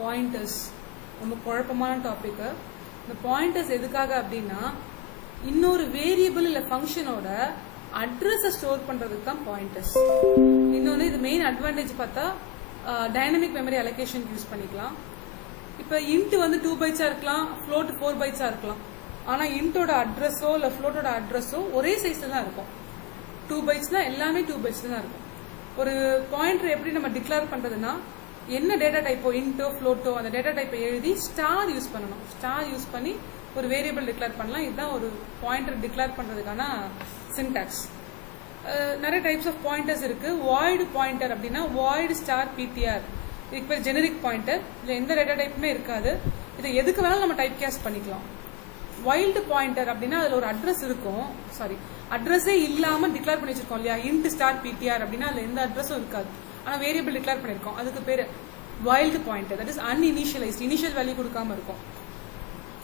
Pointers ரொம்ப குழப்பமான topic. இந்த பாயிண்டர்ஸ் எதுக்காக அப்படின்னா இன்னொரு வேரியபிள் இல்ல ஃபங்க்ஷனோட அட்ரஸை ஸ்டோர் பண்றதுக்கு தான் பாயிண்டர்ஸ். இன்னொன்று இது மெயின் அட்வான்டேஜ் பார்த்தா டைனமிக் மெமரி அலோகேஷன் யூஸ் பண்ணிக்கலாம். இப்போ இன்ட் வந்து 2 பைட்ஸா இருக்கலாம், ஃப்ளோட் 4 பைட்ஸா இருக்கலாம். ஆனா இன்ட்டோட அட்ரஸோ இல்ல ஃப்ளோட்டோட அட்ரஸோ ஒரே சைஸ்ல தான் இருக்கும். 2 பைட்ஸ்னா எல்லாமே 2 பைட்ஸ்ல தான் இருக்கும். ஒரு பாயிண்டர் எப்படி நம்ம டிக்ளேர் பண்றதுன்னா என்ன டேட்டா டைப்போ இன்ட்டோ ஃப்ளோட்டோ அந்த டேட்டா டைப்பை எழுதி ஸ்டார் யூஸ் பண்ணணும். ஸ்டார் யூஸ் பண்ணி ஒரு வேரியபிள் டிக்ளேர் பண்ணலாம். இதுதான் ஒரு பாயிண்டர் டிக்ளேர் பண்றதுக்கான சின்டாக்ஸ். நிறைய டைப்ஸ் ஆஃப் பாயிண்டர்ஸ் இருக்கு. வாய்டு பாயிண்டர் அப்படின்னா வாய்டு ஸ்டார் பிடிஆர், இதுக்கு பேர் ஜெனரிக் பாயிண்டர். இதுல எந்த டேட்டா டைப்புமே இருக்காது. இதை எதுக்கு வேணாலும் நம்ம டைப் கேஸ்ட் பண்ணிக்கலாம். வைல்டு பாயிண்டர் அப்படின்னா அதுல ஒரு அட்ரஸ் இருக்கும், அட்ரஸே இல்லாம டிக்ளேர் பண்ணி வச்சிருக்கோம் இல்லையா, இன்ட் ஸ்டார் பிடிஆர் அப்படின்னா அதுல எந்த அட்ரஸும் இருக்காது, ஆனா வேரியபிள் டிக்ளேர் பண்ணிருக்கோம். அதுக்கு பேரு wild pointer. That is uninitialized, initial value கொடுக்காம இருக்கும்.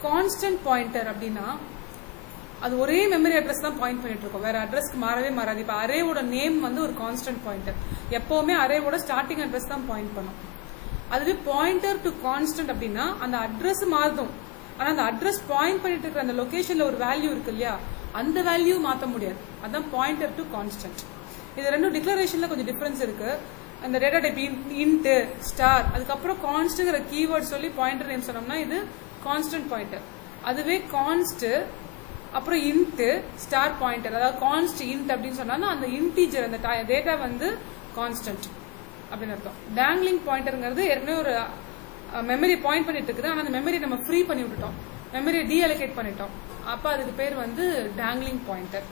கான்ஸ்டன்ட் பாயிண்டர் அப்படின்னா அது ஒரே மெமரி அட்ரஸ் தான் பாயிண்ட் பண்ணிட்டு இருக்கோம், வேற அட்ரஸ்க்கு மாறவே மாறாது. இப்ப அரேவோட நேம் வந்து ஒரு கான்ஸ்டன்ட் பாயிண்டர், எப்பவுமே அரேவோட ஸ்டார்டிங் அட்ரஸ் தான் பாயிண்ட் பண்ணும். அதுவே பாயிண்டர் டு கான்ஸ்டன்ட் அப்படின்னா அந்த அட்ரஸ் மாறும், ஆனா அந்த அட்ரஸ் பாயிண்ட் பண்ணிட்டு இருக்கிற அந்த லொகேஷன்ல ஒரு வேல்யூ இருக்கு இல்லையா, அந்த வேல்யூ மாத்த முடியாது. அதான் பாயிண்டர் டு கான்ஸ்டன்ட். இது ரெண்டும் டிக்ளரேஷன்ல கொஞ்சம் டிஃபரன்ஸ் இருக்கு. அந்த டேட்டா டைப் இன்ட் ஸ்டார் அதுக்கப்புறம் கான்ஸ்ட்ங்கிற கீவேர்ட் சொல்லி பாயிண்டர் நேம் சொன்னோம்னா இது கான்ஸ்டன்ட் பாயிண்டர். அதுவே கான்ஸ்ட் அப்புறம் இன்ட் ஸ்டார் பாயிண்டர், அதாவது கான்ஸ்ட் இன்ட் அப்படின்னு சொன்னா அந்த இன்டீஜர் அந்த டேட்டா வந்து கான்ஸ்டன்ட் அப்படின்னு அர்த்தம். டேங்லிங் பாயிண்டர்ங்கிறது ஏற்கனவே ஒரு மெமரி பாயிண்ட் பண்ணிட்டு இருக்குது, ஆனா அந்த மெமரி நம்ம ஃப்ரீ பண்ணி விட்டுட்டோம், மெமரியை டீஅலோகேட் பண்ணிட்டோம். அப்ப அதுக்கு பேர் வந்து டேங்லிங் பாயிண்டர்.